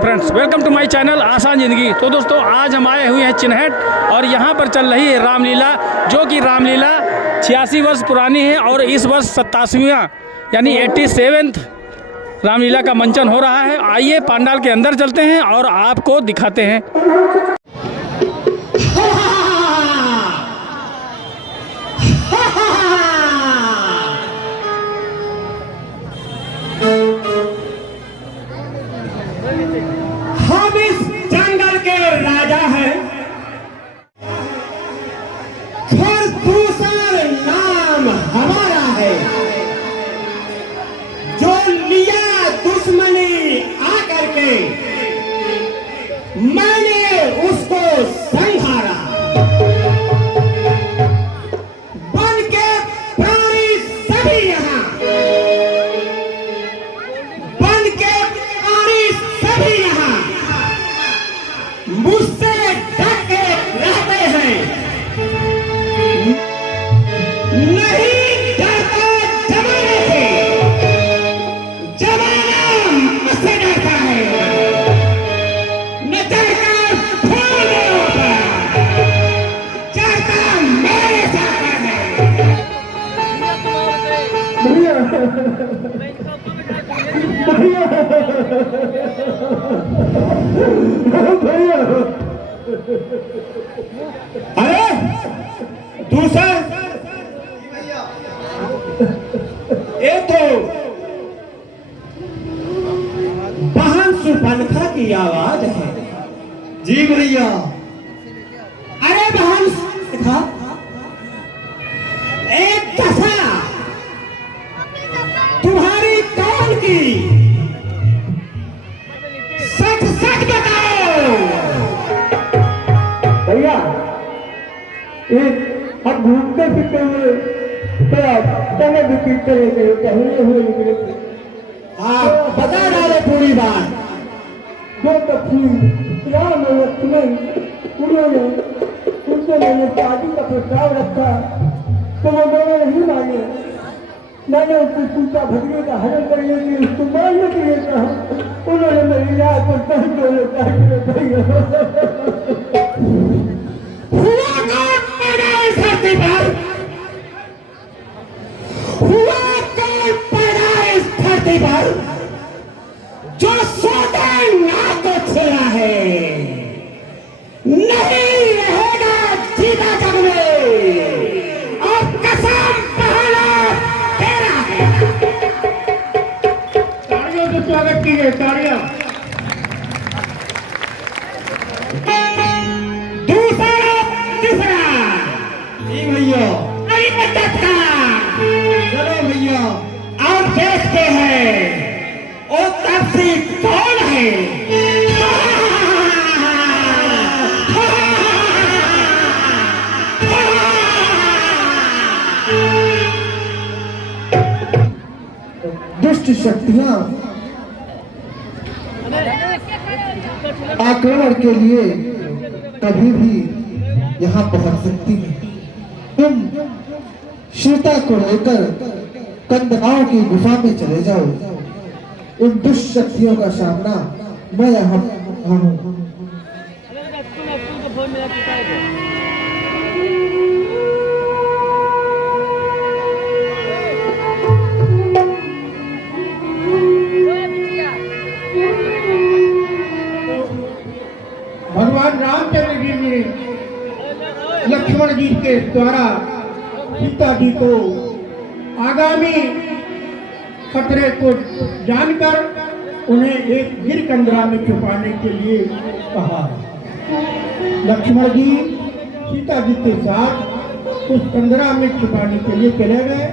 Friends, welcome to my channel आसान ज़िंदगी। तो दोस्तों, आज हम आए हुए हैं चिन्हट और यहाँ पर चल रही है रामलीला, जो कि रामलीला 86 वर्ष पुरानी है और इस वर्ष 87वां यानी 87th रामलीला का मंचन हो रहा है। आइए पंडाल के अंदर चलते हैं और आपको दिखाते हैं। हम इस जंगल के राजा हैं और दूसरा नाम हमारा है। जो लिया दुश्मनी आकर के मैंने उसको संहारा। बन के प्राणी सभी यहाँ, बन के प्राणी सभी यहाँ मुझसे डर के रहते हैं। नहीं डरता जमाने से, जमाना मुझसे डरता है। न डरकर फूल में होता, डरता मेरे साथ है। अरे दूसरा ये तो बहन सुपनखा की आवाज है। जी भैया। अरे बहन सुपनखा, एक दशा तुम्हारी कौन की? सच सच बताओ भैया, एक हम घूमते फिरते हुए चले बिखर चले गए, टहलते हुए निकले थे। हाँ, बता डालो पूरी बात। जो तफसील राम और लक्ष्मण उन्होंने उनसे मैंने शादी का प्रस्ताव रखा तो वो दोनों नहीं माने। मैंने उससे पूछा भगवे का हरण करने के लिए, उसको मारने के लिए कहा। उन्होंने मेरी रात को तह को लेता है जो सोते ना तो छेड़ा है, नहीं रहेगा जीता जग में, और कसम पहला तेरा है। तालियों से स्वागत कीजिए, तालियां। दूसरा तीसरा जी भैया। चलो भैया, और देखते हैं वो तपसी कौन है। दुष्ट शक्तियां आक्रमण के लिए कभी भी यहाँ पहुंच सकती है। तुम सीता को लेकर कंदराओं की गुफा में चले जाओ। उन दुष्ट शक्तियों का सामना मैं यहाँ हूँ। भगवान रामचंद्र जी ने लक्ष्मण जी के द्वारा सीता जी को आगामी खतरे को जानकर उन्हें एक गिरकंदरा में छुपाने के लिए कहा। लक्ष्मण जी सीता जी के साथ उस कंदरा में छुपाने के लिए चले गए।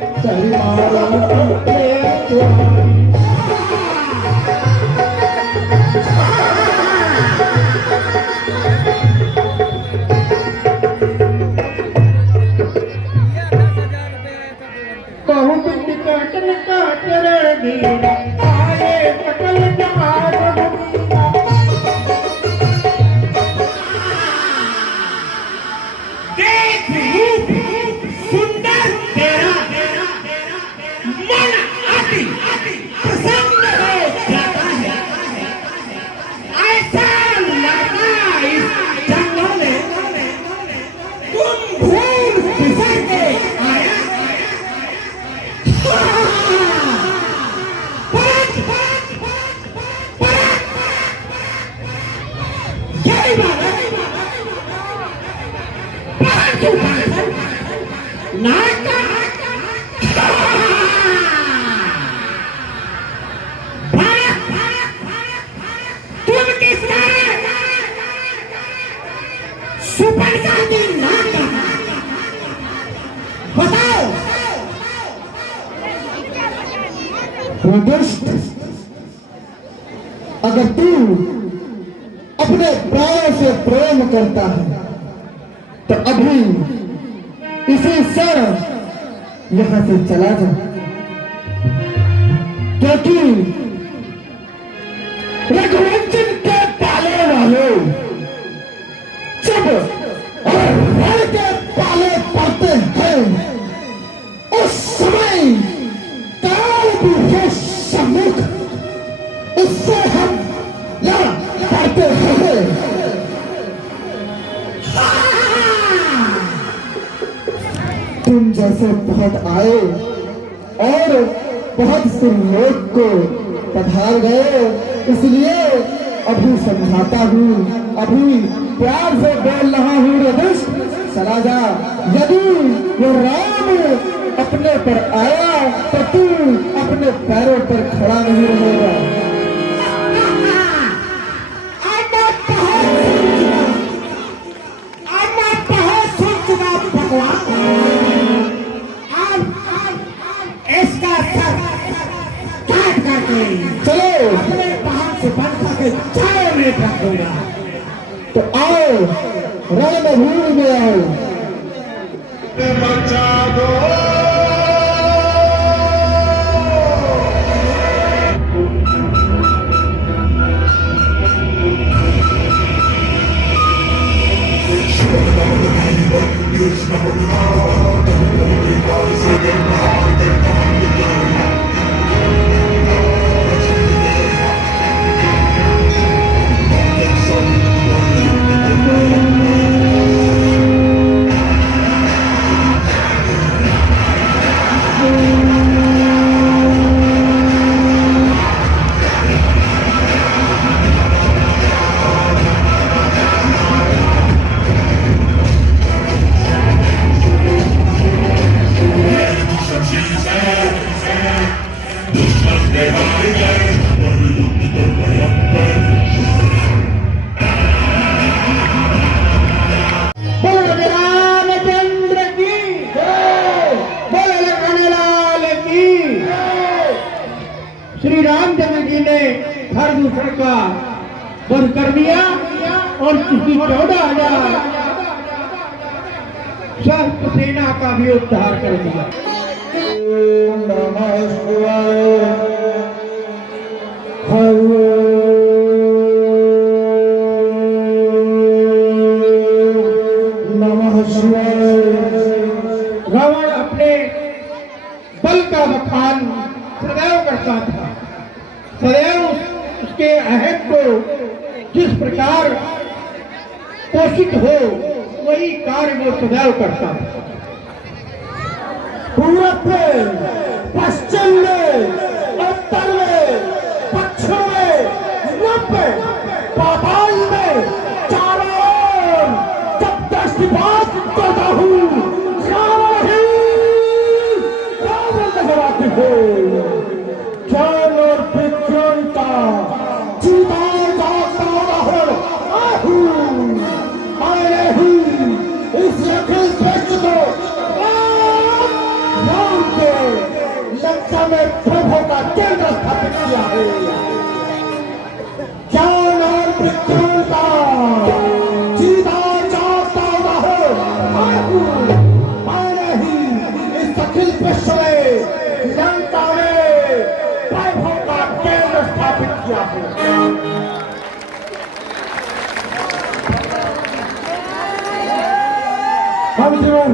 देख रूप सुंदर तेरा, मन अति प्रसन्न हो जाता है। तुम किसका सुपर का दिन नाक बताओ। दुष्ट, अगर तू अपने प्राणों से प्रेम करता है तो अभी इसी क्षण यहां से चला जा, क्योंकि रघुवंशन के पाले वाले जब रण के पाले पड़ते हैं उस समय काल भी है सम्मुख, उससे हम लड़ पड़ते हैं। तुम जैसे बहुत आए और बहुत से लोग को पधार गए, इसलिए अभी समझाता हूँ, अभी प्यार से बोल रहा हूँ रे दुष्ट, चला जा। यदि वो राम अपने पर आया तो तू अपने पैरों पर खड़ा नहीं रहेगा। इसका सर काट करके चलो अपने पहाड़ से बंद करके 4 मिनट रख दूंगा। तो आओ रणभूमि में आओ। बचा दो श्री रामचंद्र जी ने हर दूसरे का वध कर दिया और किसी 14,000 शस्त्र सेना का भी उद्धार कर दिया। नमः शिवाय, नमः शिवाय। रावण अपने बल का बखान सदैव करता था, सदैव उसके अहम को जिस प्रकार पोषित हो वही कार्य वो सदैव करता था। पूरब में, पश्चिम में, उत्तर में, पश्चिम में, पूरब में, पाताल में, चारों ओर जब दृष्टिपात करता हूँ रावण ही रावण नजर आते हो। ज्ञान और विज्ञान का जीता जाता रहो। मैंने ही इस अखिल श्रेष्ठ को राम के लंका में प्रभु का केंद्र स्थापित किया है। ज्ञान और विज्ञान का जीता जाता रहो। मैंने ही इस अखिल विश्व में लंका में प्रभु का केंद्र स्थापित किया है। हम जीवन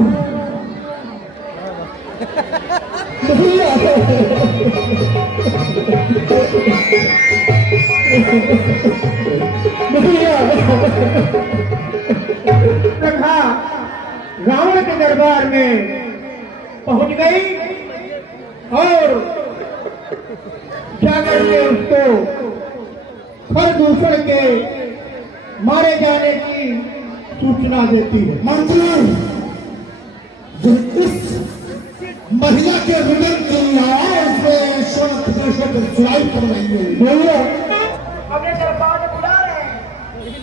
नहीं आते। देखा रावण के दरबार में पहुंच गई और जाकर के उसको खरदूषण के मारे जाने की सूचना देती है। मंत्री भैया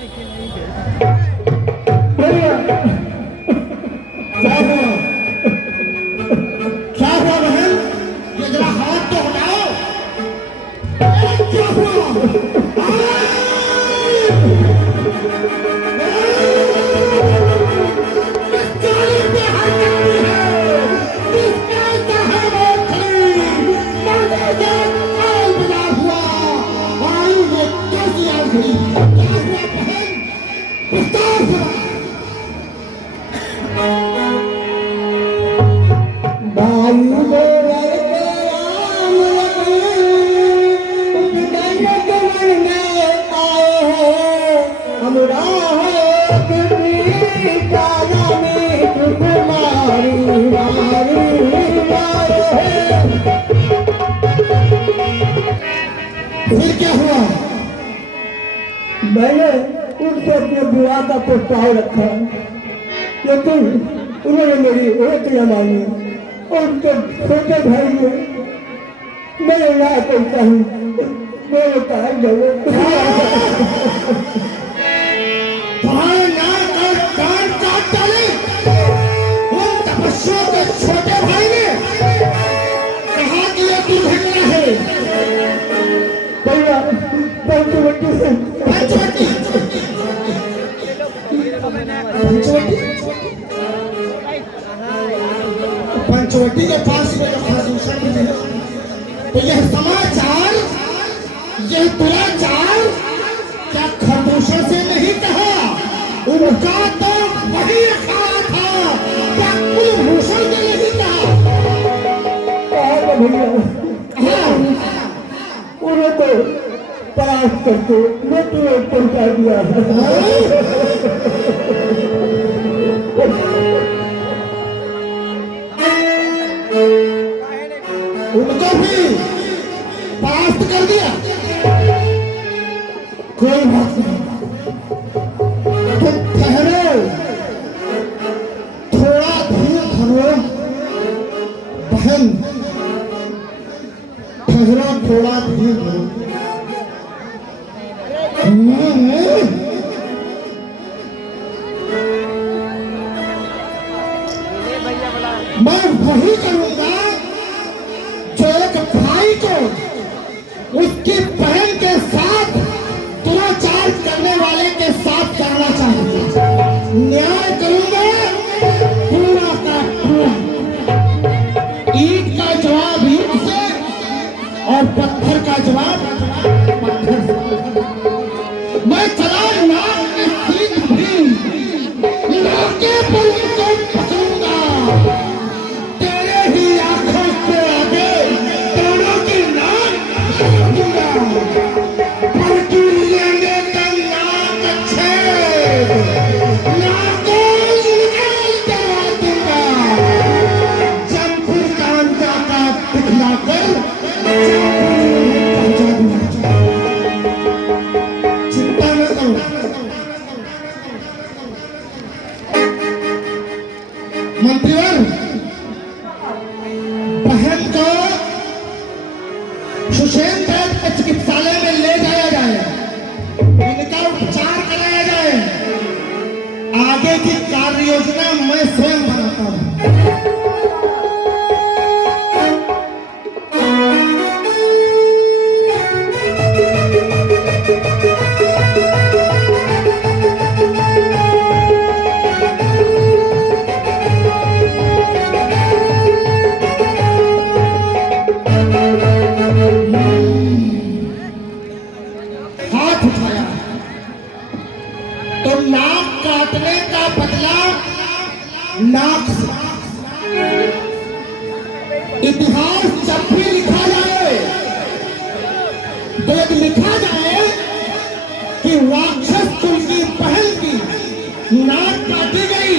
क्या हुआ? क्या हुआ बहन? ये जरा हाथ तो हटाओ। क्या हुआ? फिर क्या हुआ? मैंने उनसे अपने विवाह का प्रस्ताव रखा, लेकिन उन्होंने मेरी एक न मानी और उनके छोटे भाई ने मेरे यहाँ पहुँचा हूँ। मेरे कहा तुम्हारे नाम और कान काट डाले उन तपस्वियों के छोटे भाई ने कहा कि यह दुर्घटना है। भैया पंचवटी से पंचवटी पंचवटी के पास में जो खरदूषण मिले, तो यह समाचार, यह दुराचार क्या खरदूषण से नहीं कहा? उनका तो वही कहा था, क्या कुलभूषण ने नहीं कहा? भैया हाँ, उन्हें तो परास्त करके मृत्यु में पहुंचा दिया है। उनको भी परास्त कर दिया। कोई बात नहीं, तुम ठहरो, थोड़ा धीरे धरो बहन, ठहरो, थोड़ा धीरे धरो। मैं वही करूंगा जो एक भाई को उसकी बहन के साथ दुराचार करने वाले के साथ करना चाहिए। न्याय करूंगा पूरा का पूरा। ईंट का जवाब ईंट से और पत्थर का जवाब पत्थर से। मैं चला नाक के सीध भी नाके पर उनको पकड़ूंगा। तेरे ही आंखों से आगे दोनों की नाक पकड़ूंगा। पलटू लेने का नाक छेद नाकों निकाल करवा दूंगा। जमपुर कांचा का दिखलाकर चिंता न करो। मंत्रीवर, बहन को सुषेण वैद्य के चिकित्सालय में ले जाया जाए, इनका उपचार कराया जाए। आगे की कार्य योजना मैं स्वयं बनाता हूँ। हाथ उठाया तो नाक काटने का बदला नाक से। इतिहास जब भी लिखा जाए तो यदि लिखा जाए कि राक्षस कुल की बहन की नाक काटी गई,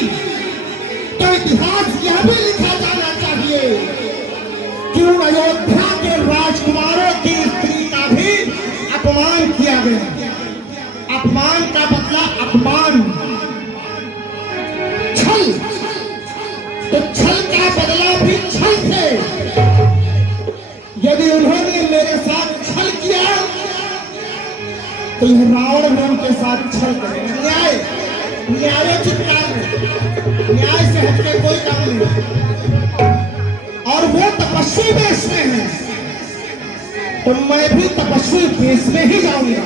तो इतिहास यह भी लिखा जाना चाहिए कि उन अयोध्या के राजकुमारों की स्त्री का भी अपमान किया गया। अपमान का बदला अपमान, छल, तो छल का बदला भी छल से। यदि उन्होंने मेरे साथ छल किया तो यह रावण भी उनके साथ छल करेगा। न्याय न्यायोचित काम है, न्याय से हटके कोई काम नहीं। और वो तपस्वी वेश में है तो मैं भी तपस्वी वेश में ही जाऊंगा।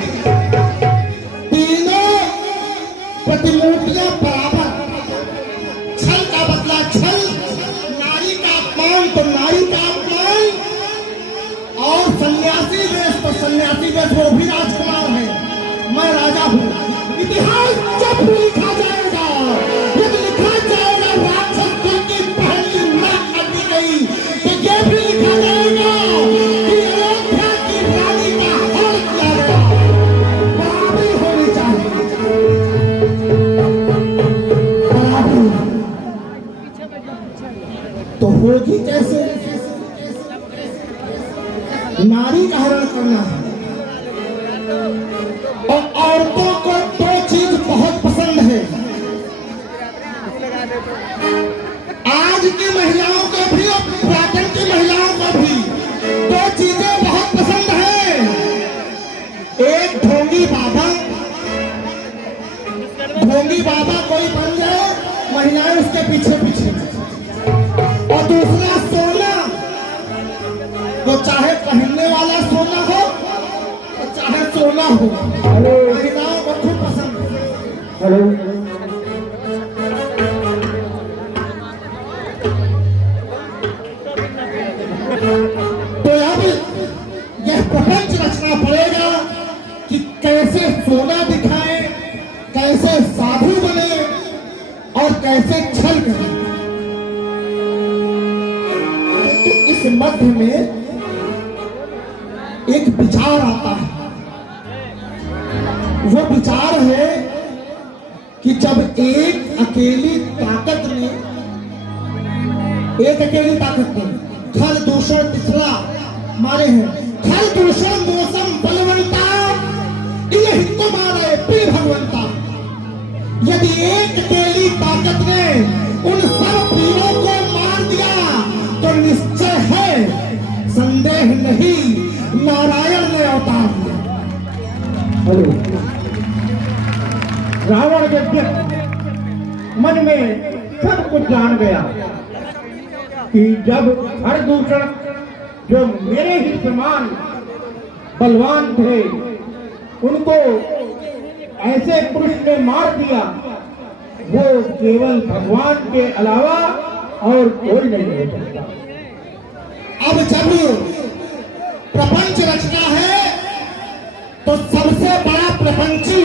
तीनों प्रतिमूर्तियां बराबर, छल का बदला छल, नारी का अपमान तो नारी का अपमान, और सन्यासी वेश तो सन्यासी वेश, वो भी राजकुमार है, मैं राजा हूं। इतिहास जब लिखा जाएगा, जब लिखा जाएगा राक्षस कुल की पहली नाक काटी गई, तो ये भी लिखा जाएगा कि अयोध्या की रानी का हरण किया गया। बराबरी होनी चाहिए, बराबरी तो होगी कैसे? नारी का हरण करना है। और औरतों को दो चीज बहुत पसंद है, आज की महिलाओं को भी और पुरातन की महिलाओं को भी दो चीजें बहुत पसंद है। एक ढोंगी बाबा, ढोंगी बाबा कोई बन जाए, महिलाएं उसके पीछे पीछे, और दूसरा सोना, तो चाहे पहनने वाला सोना हो और चाहे सोना हो, महिलाओं को खूब पसंद है। हेलो, तो अब यह प्रपंच रचना पड़ेगा कि कैसे सोना दिखाए, कैसे साधु बने और कैसे छल करें। तो इस मध्य में एक विचार आता है, वो विचार है कि जब एक अकेली ताकत ने खल दूषण तिसरा मारे हैं, खल दूषण मौसम बलवंता यही तो मारे प्रिय भगवंता। यदि एक अकेली ताकत ने उन सब प्रियों को मार दिया तो निश्चय है, संदेह नहीं, नारायण ने अवतार लिया। हेलो, रावण यद्यप मन में सब कुछ जान गया कि जब हरदूषण जो मेरे ही समान बलवान थे, उनको ऐसे पुरुष ने मार दिया, वो केवल भगवान के अलावा और कोई नहीं हो सकता। अब जब प्रपंच रचना है तो सबसे बड़ा प्रपंची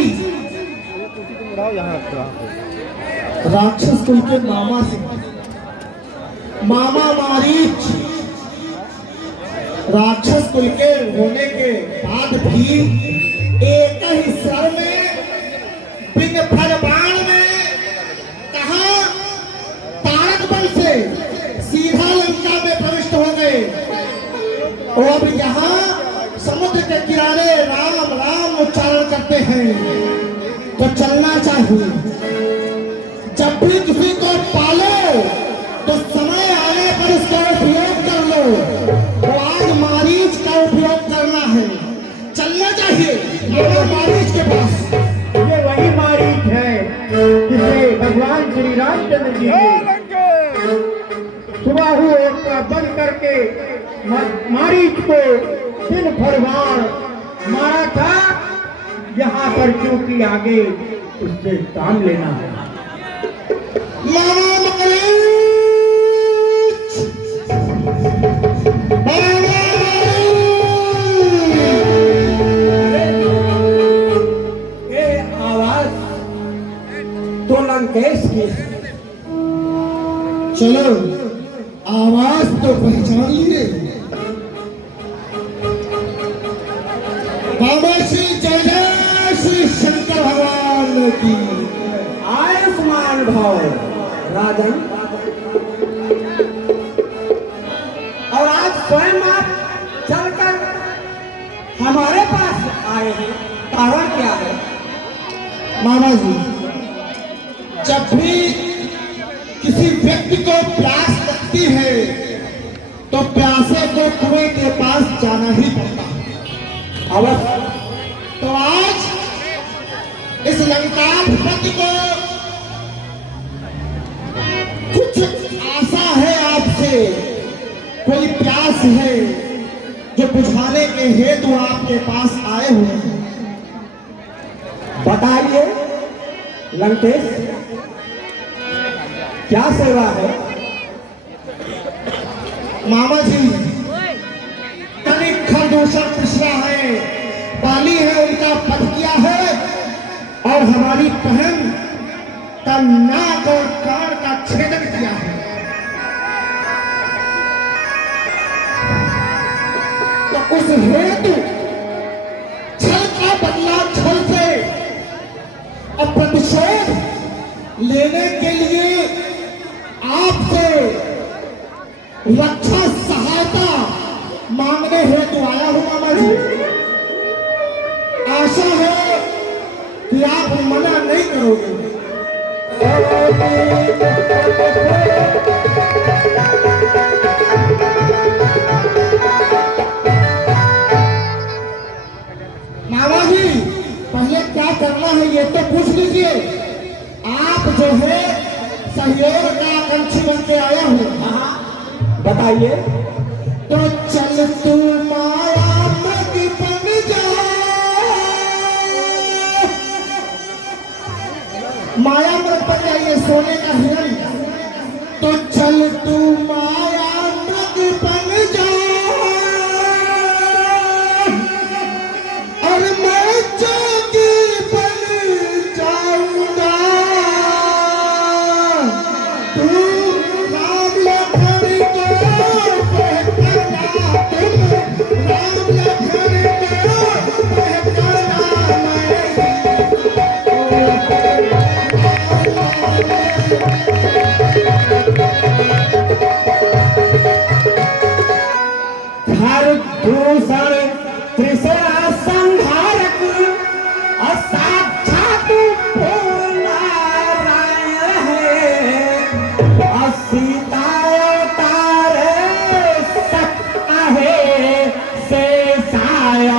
राक्षस कुल के मामा से, मामा मारीच राक्षस कुल के होने के बाद भी एक ही स्वर में बिन फल बाण में कहा तारक बल से सीधा लंका में प्रविष्ट हो गए। और अब यहाँ समुद्र के किनारे राम राम उच्चारण करते हैं, तो चलना चाहिए। जब भी किसी को पालो तो समय आने पर इसका उपयोग कर लो, तो आज मारीच का उपयोग करना है, चलना चाहिए मारीच के पास। ये वही मारीच है जिसे भगवान श्री रामचंद्र जी ने सुबह हुए का बंद करके मारीच को दिन भर बाण मारा था। यहाँ पर क्योंकि आगे उससे काम लेना है। मामा मारीच, ये आवाज तो लंकेश की है। चलो आवाज तो पहचान लिए। बाबा श्री जय जय श्री शंकर भगवान की आयुष्मान भव राजन। और आज स्वयं आप चलकर हमारे पास आए हैं, कारण क्या है? मामा जी, जब भी किसी व्यक्ति को प्यास लगती है तो प्यासे को कुएं के पास जाना ही पड़ता है। अवश्य। तो आज बुझाने के हेतु आपके पास आए हुए हैं। बताइए लंकेश, क्या सेवा है? मामा जी, तनिक खरदूषण पिछड़ा है, पानी है उनका पट किया है और हमारी बहन का नाक और कान का छेदन किया है। तो उस हेतु छल का बदला छल से और प्रतिशोध लेने के लिए आपसे रक्षा सहायता मांगने हेतु आया हूं मामा जी। आशा है कि आप मना नहीं करोगे। मामा जी, पहले क्या करना है ये तो पूछ लीजिए। आप जो है सहयोग का आकांक्षी बन के आया हूं। बताइए। तो चल तू माया मत बन जा, माया मत बन जाइए सोने का हिरण। तो चल तू माया मत बन जा और मैं जोगी बन जाऊंगा। तू राम लखन को पहचाना, तुम राम लखन को पहचाना। हर दूषण त्रिशरा संहारक और साक्षात पूर्ण नारायण है। और सीता अवतार सत आहे, शेषा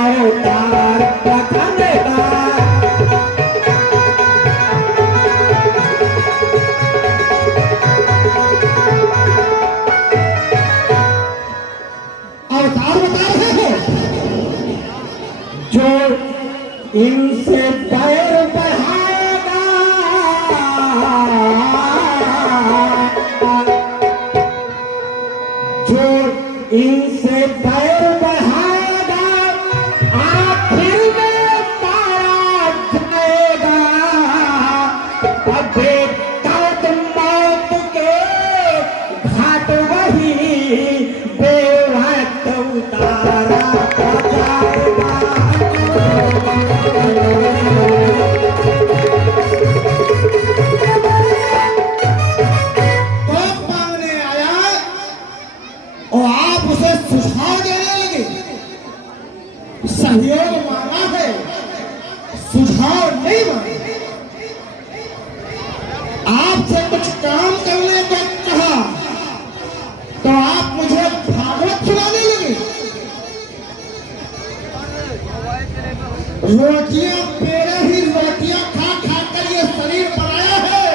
अवतार प्रखंड का। अवतार बता रहे हो जो इनसे पैर बढ़ाएगा, जो इनसे पैर बढ़ाएगा आखिर में मारा जाएगा। अबे तौत मौत के घाट वही बेवक्त उतारा जाएगा। तो मांगने आया और आप उसे सुझाव देने लगे। सहयोग मांगा है, सुझाव नहीं मांगा। आपसे कुछ काम करने को कहा तो आप मुझे भागवत सुनाने लगे। रोटियां पेड़े ही रोटियां खा खा कर ये शरीर बनाया है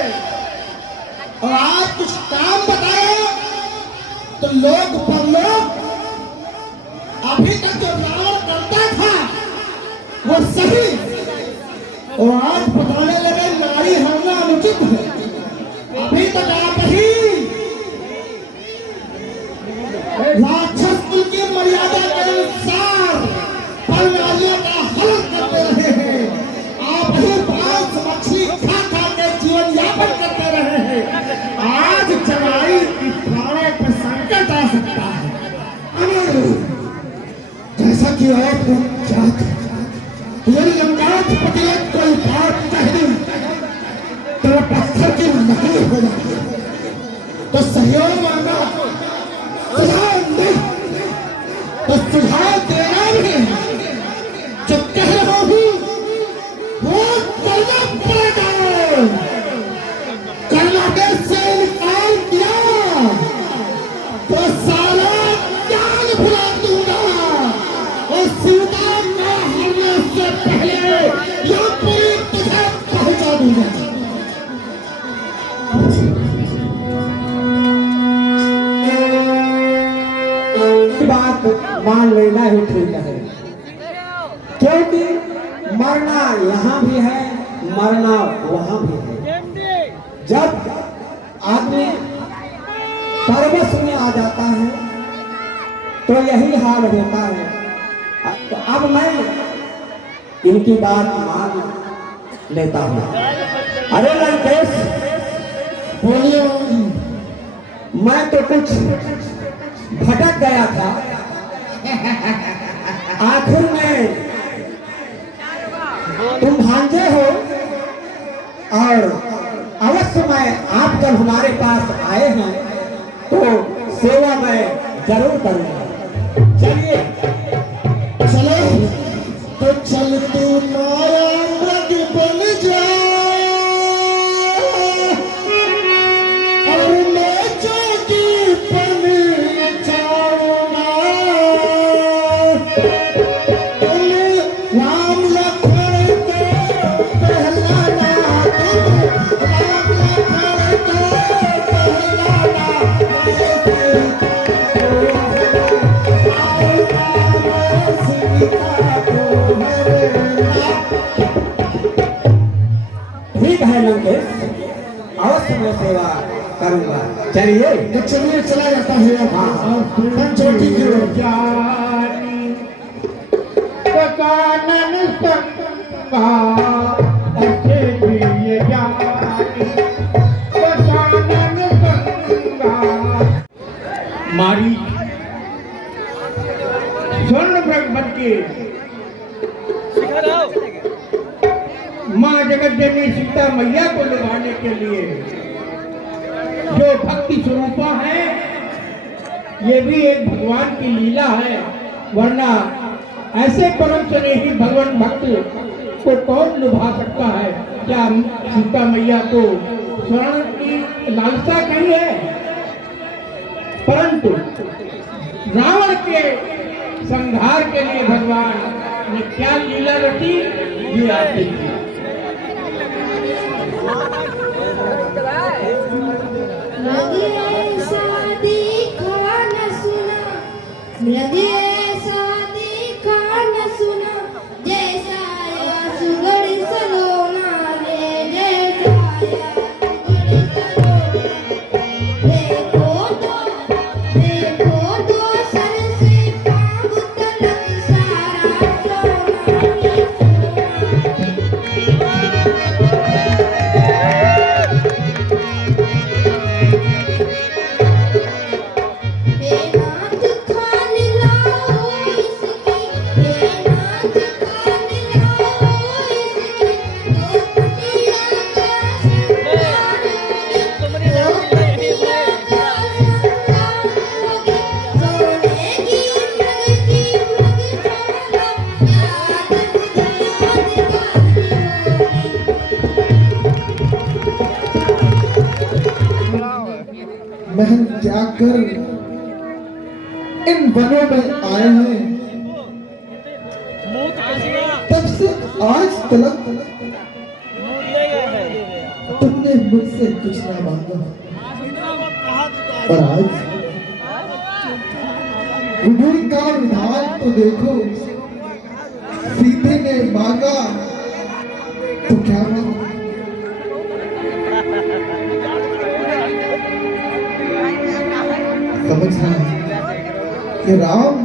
और आज कुछ काम बताया तो लोग परलोक अभी तक जो रावण करता था वो सही और आज बताने लगे नारी हरना अनुचित है। अभी तक आप ही राक्षस कुल की मर्यादा के अनुसार प्रणालियों का हलन करते रहे हैं। आप ही मांस मछली खा खा के जीवन यापन करते रहे हैं। आज जवाई की प्राणों पर संकट आ सकता है। जैसा कि आप लोग चाहते यदि अंगात पति कोई बात कह दी तो पत्थर की नहीं हो जाती। तो सहयोग मांगा, सुझाव नहीं तो सुझाव देना नहीं। जो कह रहा हूं वो करना पड़ेगा। कर्नाटक से इनकार किया तो सारा ज्ञान भुला दूंगा और सीता को हरने से पहले यह पूरी तुझे पहुंचा दूंगा। बात मान लेना ही ठीक है, क्योंकि मरना यहाँ भी है, मरना वहाँ भी है। जब आदमी परवश में आ जाता है तो यही हाल होता है। तो अब मैं इनकी बात मान लेता हूँ। अरे लंकेश, बोलिए मैं तो कुछ भटक गया था, आखिर में तुम भांजे हो और अवश्य मैं आप जब हमारे पास आए हैं तो सेवा मैं जरूर करूंगा। चलिए चलो तो चल तू माया मृग बन जा और मैं जोगी बन जाऊंगा। तुम राम लखन को पहलाना, राम लखन को पहलाना, ठीक है लंकेश, अवश्य मैं सेवा करूंगा। चलिए तो चलिए, चला जाता है। हम चोटी की ओर। जानी कानन संगा अच्छे प्रिय जानी कानन संगा मारी स्वर्ण ब्रह्मन के माँ जगत जननी सीता मैया को लुभाने के लिए जो भक्ति स्वरूपा है, ये भी एक भगवान की लीला है। वरना ऐसे परम स्नेही भगवान भक्त को कौन लुभा सकता है? क्या सीता मैया को स्वर्ण की लालसा नहीं है? परंतु रावण के संहार के लिए भगवान ने क्या लीला रची, ये आप देखिए। लगे ऐसा देखा न सुना, लगे ऐसा देखा न सुना, जैसा या सुगड़ सलोना रे, जैसा या सुगड़ सलोना। देखो तो सर से पाँव तलक सारा सोना ही महल त्याग कर इन वनों में आए हैं, तब से आज तक तुमने मुझसे कुछ ना मांगा, और आज विधि का विधान तो देखो, सीते ने मांगा तो क्या मांगा? समझ रहा है कि राम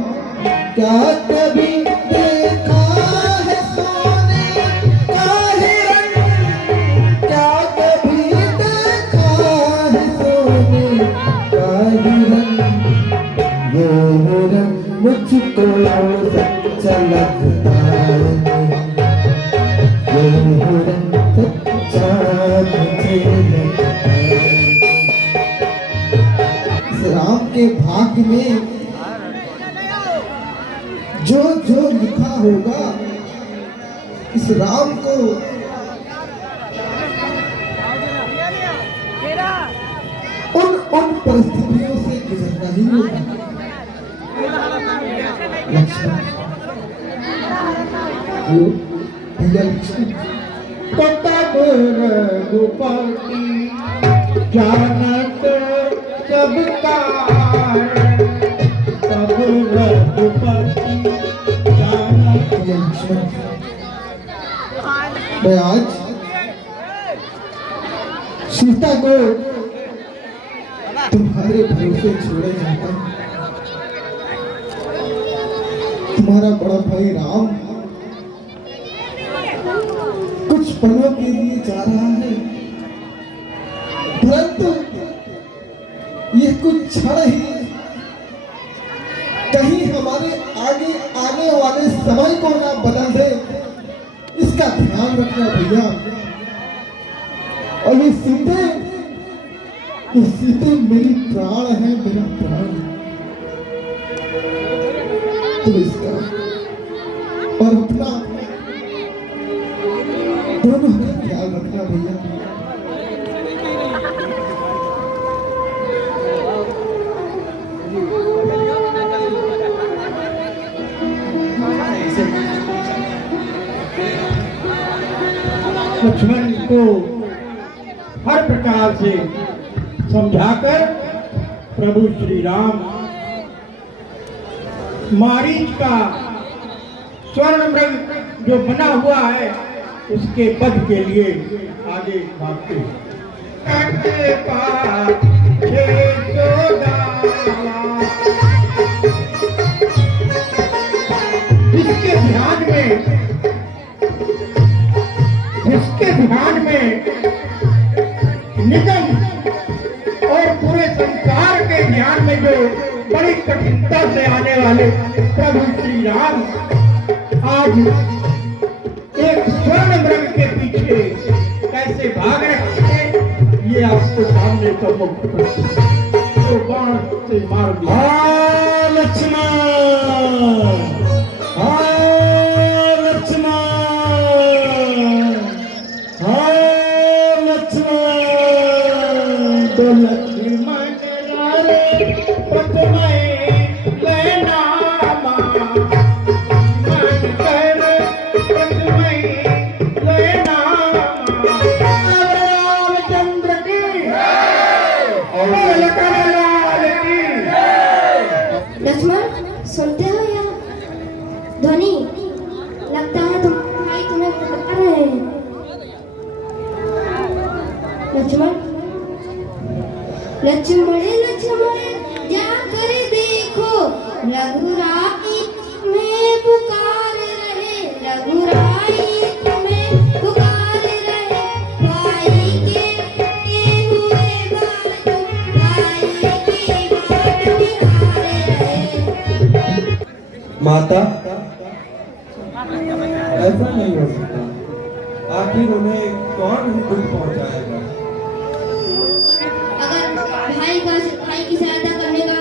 क्या कभी देखा है सोने का हिरण, क्या कभी देखा है सोने का हिरण, ये हिरण मुझको सच्चा लगता है, ये हिरण सच्चा मुझे लगता है। राम के भाग्य में जो जो लिखा होगा, इस राम को उन परिस्थितियों से गुजरना ही होगा। लक्ष्मण वो भैया लक्ष्मण तो तब रघुपति जानत सब कारण, तब रघुपति रघुपति जाना। ये लक्ष्मण, मैं आज सीता को तुम्हारे भरोसे छोड़े जाता हूं। तुम्हारा बड़ा भाई राम कुछ पलों के लिए जा रहा है, परंतु ये कुछ क्षण ही कहीं हमारे आगे आने वाले समय को ना बदल दे, इसका ध्यान रखना भैया। और ये सीते मेरी प्राण है, मेरा प्राण। तुम इसका और अपना दोनों का ख्याल रखना भैया। लक्ष्मण को हर प्रकार से समझाकर प्रभु श्री राम मारीच का स्वर्ण मृग जो बना हुआ है उसके वध के लिए आगे भागते हैं। जिसके ध्यान में निगम और पूरे संसार के ध्यान में जो बड़ी कठिनता से आने वाले प्रभु श्री राम आज एक स्वर्ण मृग के पीछे कैसे भाग रहे हैं ये आपको सामने सम्मुख तो बाण से मार दिया। लक्ष्मण, तो लक्ष्मण रे प्रथमय लेना मन कर प्रथमय लेना। रामचंद्र की और लखनलाल की। लक्ष्मण सुनते हो या ध्वनि? लगता है तुम भाई तुम्हें पुकार रहे हैं। लक्ष्मण लक्ष्मण जाकर देखो रघुराई तुम्हें पुकार रहे, रघुराई तुम्हें पुकार रहे। भाई के हुए बाल तुम भाई की बाट निहारे रहे। माता, ऐसा नहीं हो सकता। आखिर उन्हें कौन दुख पहुंचाएगा? अगर भाई की सहायता करने का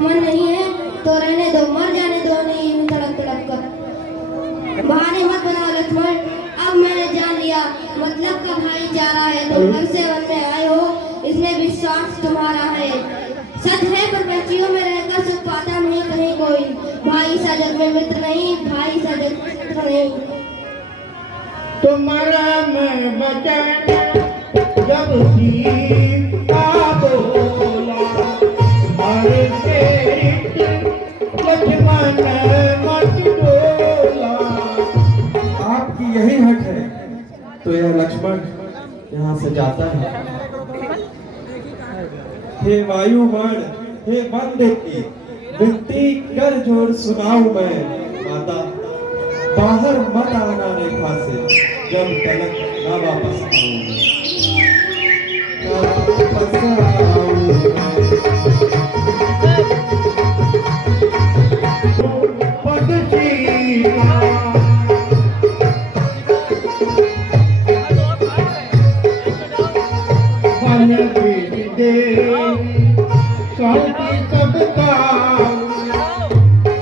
मन नहीं है तो रहने दो, मर जाने दो नहीं तड़प तड़प कर। बहाने मत बनाओ लक्ष्मण। अब मैंने जान लिया मतलब का भाई जा रहा है, तुम घर से वन में आए हो, इसमें विश्वास तुम्हारा है। सच है पर पंछियों में रहकर सुख पाता नहीं कहीं कोई। भाई सा जग में मित्र नहीं, भाई सा जग में मित्र नहीं। तुम्हारा मैं बचन जब सीता बोला हर तेरी लक्ष्मण मत बोला। आपकी यही हक है तो यह लक्ष्मण यहाँ से जाता है। हे वायुमण, हे वन देवी, विनती कर जोर सुनाऊं मैं। माता, बाहर मत आना रेखा से जब तक ना वापस आऊं।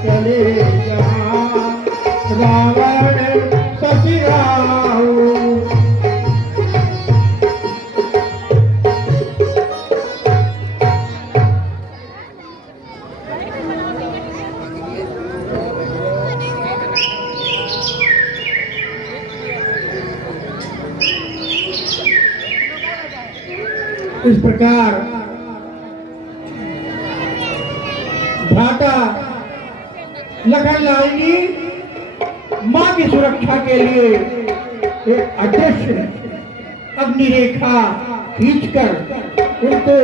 चले रावण ससुराल। इस प्रकार भ्राता लखन लाल जी मां की सुरक्षा के लिए एक अदृश्य अग्नि रेखा खींचकर उनको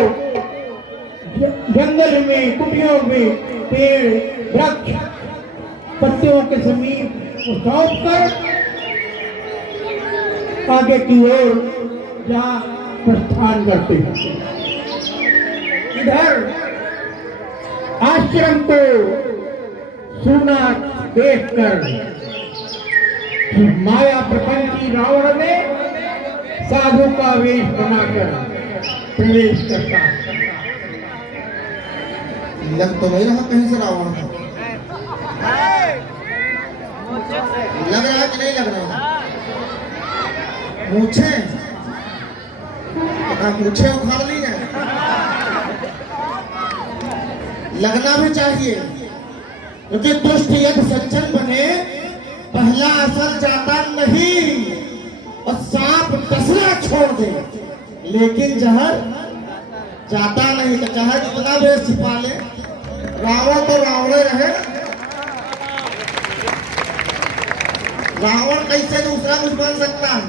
जंगल में, कुटियों में, पेड़ वृक्ष पत्तियों के समीप सौंप कर आगे की ओर जहाँ प्रस्थान करते हैं। इधर आश्रम को सूना देखकर माया प्रपंची रावण ने साधु का वेश बनाकर प्रवेश करता। लग तो नहीं रहा कहीं से रावण है। लग रहा कि नहीं लग रहा? मूछे मूछे उखाड़ ली है। लगना भी चाहिए क्योंकि दुष्ट यदि सज्जन बने पहला असर जाता नहीं और सांप डसना छोड़ दे, लेकिन जहर जाता नहीं। तो जहर जितना भी छिपा ले, रावण तो रावण रहे। रावण कैसे दूसरा कुछ बन सकता है?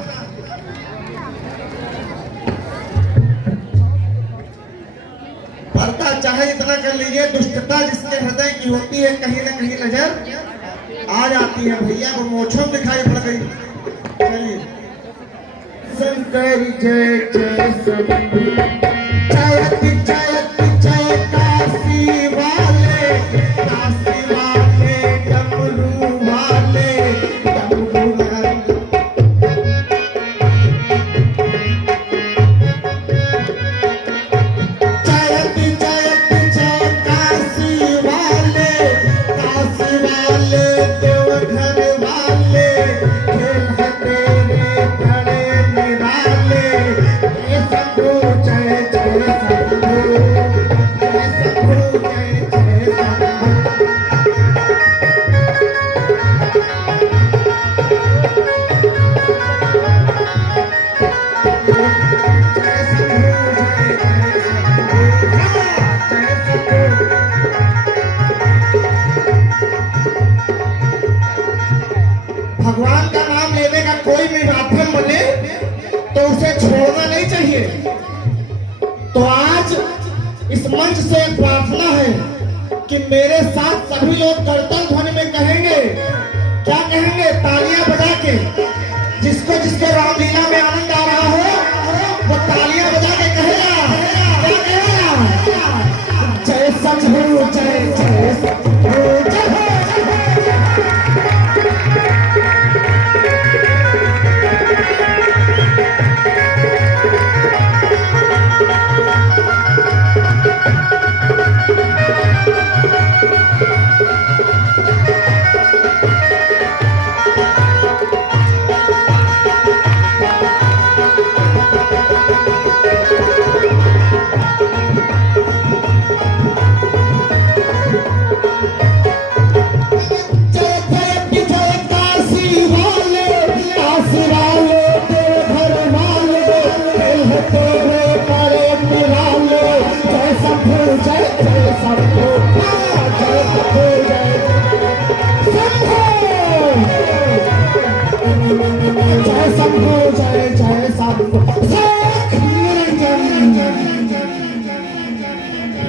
पर्दा चाहे इतना कर लीजिए, दुष्टता जिसके हृदय की होती है कहीं न कहीं नजर आ जाती है। भैया को मोछों दिखाई पड़ गई। चलिए शंकर जय जय शंभु, जय जय जय काशी वाले, काशी वाले डमरू वाले, डमरू वाले। भगवान का नाम लेने का कोई भी माध्यम बने तो उसे छोड़ना नहीं चाहिए। तो आज इस मंच से एक प्रार्थना है कि मेरे साथ सभी लोग कीर्तन ध्वनि में कहेंगे। क्या कहेंगे? तालियां बजा के। जिसको जिसको रामलीला में आनंद आ रहा हो वो तालियां बजा के कहेगा। क्या कहेगा? जय शंभु, जय जय शंभु, जय हो।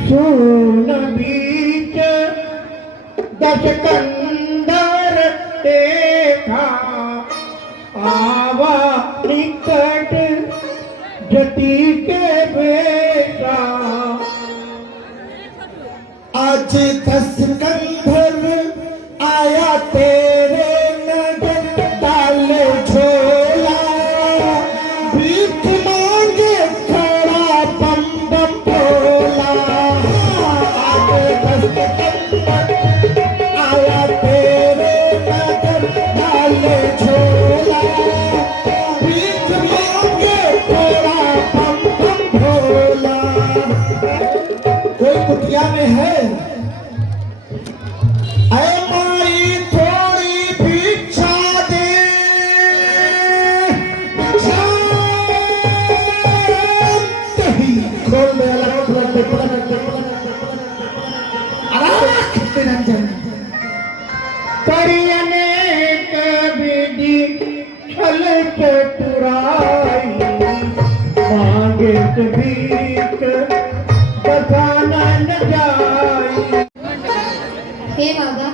सुन बीच दश कंदर देखा, आवा निकट जति के बेटा। आज 10 कंधर आया तेरे नगर, डाले झोला भीख मांगे खड़ा बम बम भोला। आज 10 कंधर आया तेरे नगर, डाले झोला भीख मांगे खड़ा बम बम भोला। कोई कुटिया में है? अरे माई थोड़ी भिक्षा दे, भिक्षा नहीं। खोल दे निरंजन। बन जाए। हे बाबा,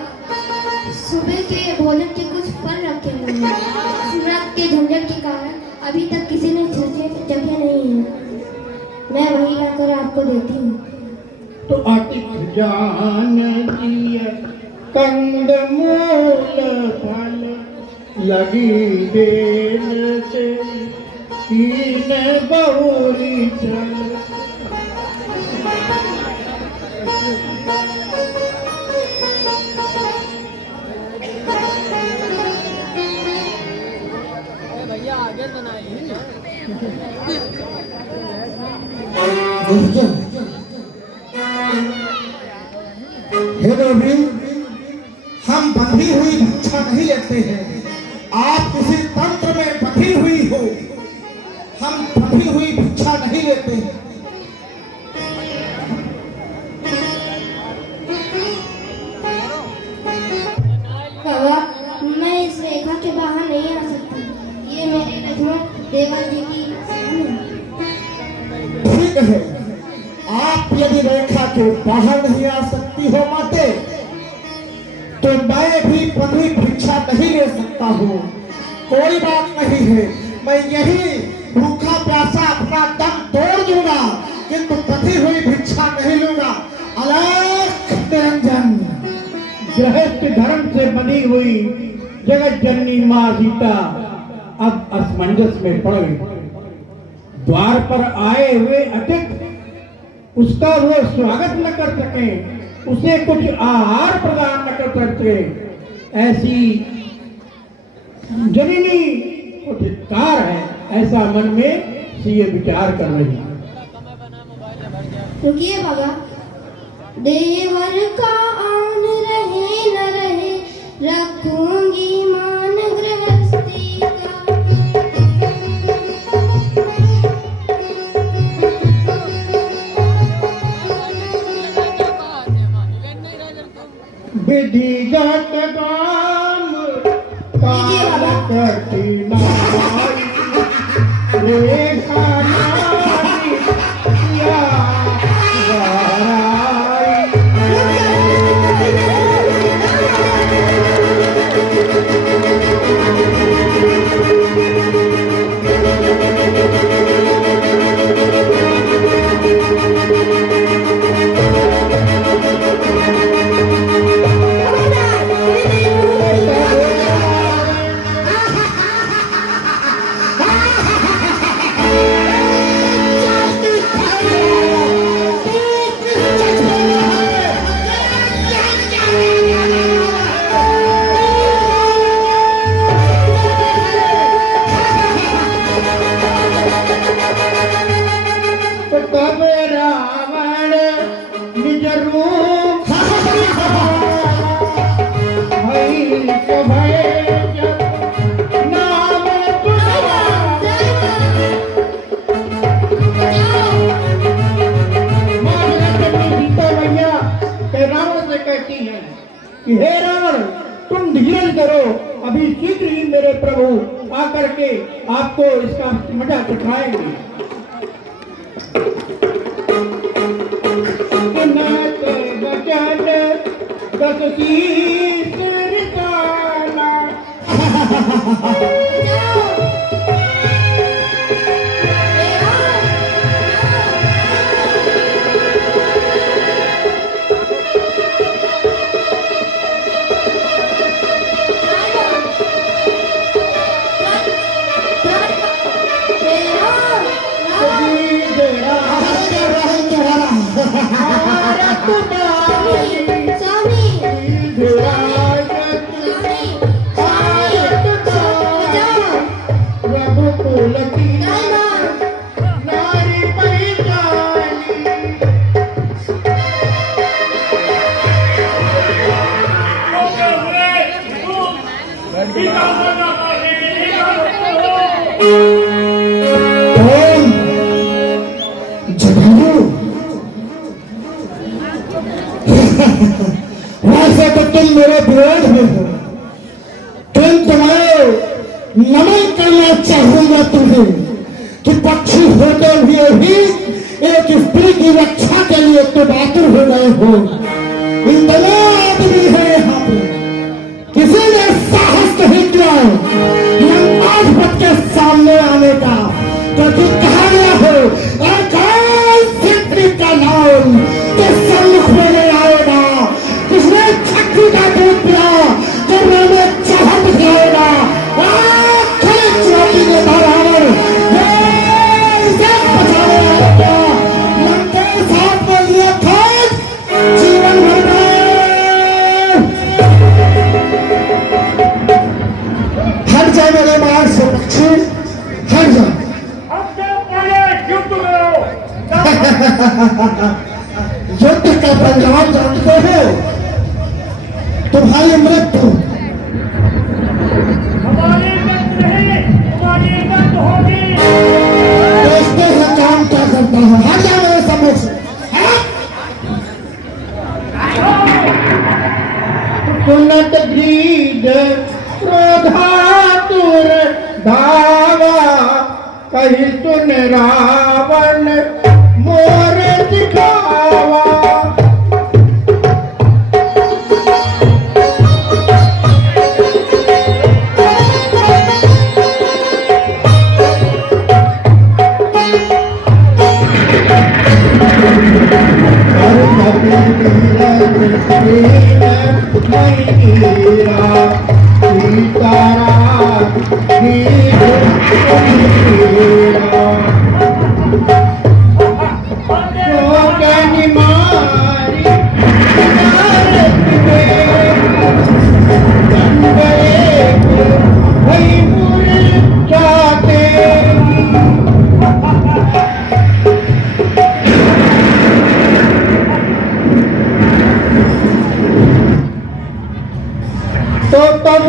सुबह के भोजन के कुछ फल रखे हुए हैं। रात के झंझट के कारण अभी तक किसी ने जगह नहीं है। मैं वही लाकर आपको देती हूँ। तो अतिक जान दिए कंद मूल फल लगी बेल से कीन बहुरी चल। हे देवी, हम बंधी हुई भिक्षा नहीं लेते हैं। आप किसी तंत्र में बंधी हुई हो, हम बंधी हुई भिक्षा नहीं लेते हैं। बाबा, मैं इस रेखा के बाहर नहीं आ सकती। ये मेरे लक्ष्मण देवर जी की शरण है। ठीक है, आप यदि रेखा के बाहर नहीं आ सकती हो माते, तो मैं भी बंधी भिक्षा नहीं ले सकता हूँ। कोई बात नहीं है, मैं यही भूखा प्यासा अपना दम तोड़ दूंगा, किंतु बंधी हुई भिक्षा नहीं लूंगा। अलख निरंजन। गृहस्थ धर्म से बनी हुई जगत जननी माँ सीता अब असमंजस में पड़ गई। द्वार पर आए हुए अतिथि उसका वो स्वागत न कर सके, उसे कुछ आहार प्रदान न कर सके, ऐसी जननी को धिक्कार है, ऐसा मन में सीए विचार कर रही है। रुकिए बाबा, देवर का आन रहे न रहे, रखूंगी मान गृहस्थी का। विधिगत काम काल कठिनाई, रेखा नारी या वाराई। तो तब रावण निज रूप भई तो भय जब नाम तुम्हारा। सीता मैया रावण से कहती है कि हे रावण, तुम धीरज धरो, अभी शीघ्र ही मेरे प्रभु आकर के आपको इसका मजा चखाएंगे। दस शीश रिकाना। वैसे तो तुम मेरे विरोध में हो, किंतु मैं नमन करना चाहूंगा तुम्हें कि पक्षी होते हुए भी एक स्त्री की रक्षा के लिए तो बातुर हो गए हो। इतना आदमी है यहाँ पे, किसी ने साहस नहीं किया नमाज पढ़ के सामने आने का, क्योंकि कहा गया हो का नाम के सम्मुख में नहीं आएगा। किसने छठी का दूध पिया जब मैंने चाहत दिखाएगा चौकी के बराबर इसे बचाने आएगा। लंके साथ में लिए खोज जीवन भर हट जाए मेरे मार्ग से पक्षी, हट जाए। युद्ध का परिणाम जानते हो, तुम्हारी मृत्यु। देखते हैं काम क्या करता है। हट जाओ मेरे समझ से। सुनत ग्रीड क्रोधातुर धावा, कही सुन रावण मोर दिखावा। तो तब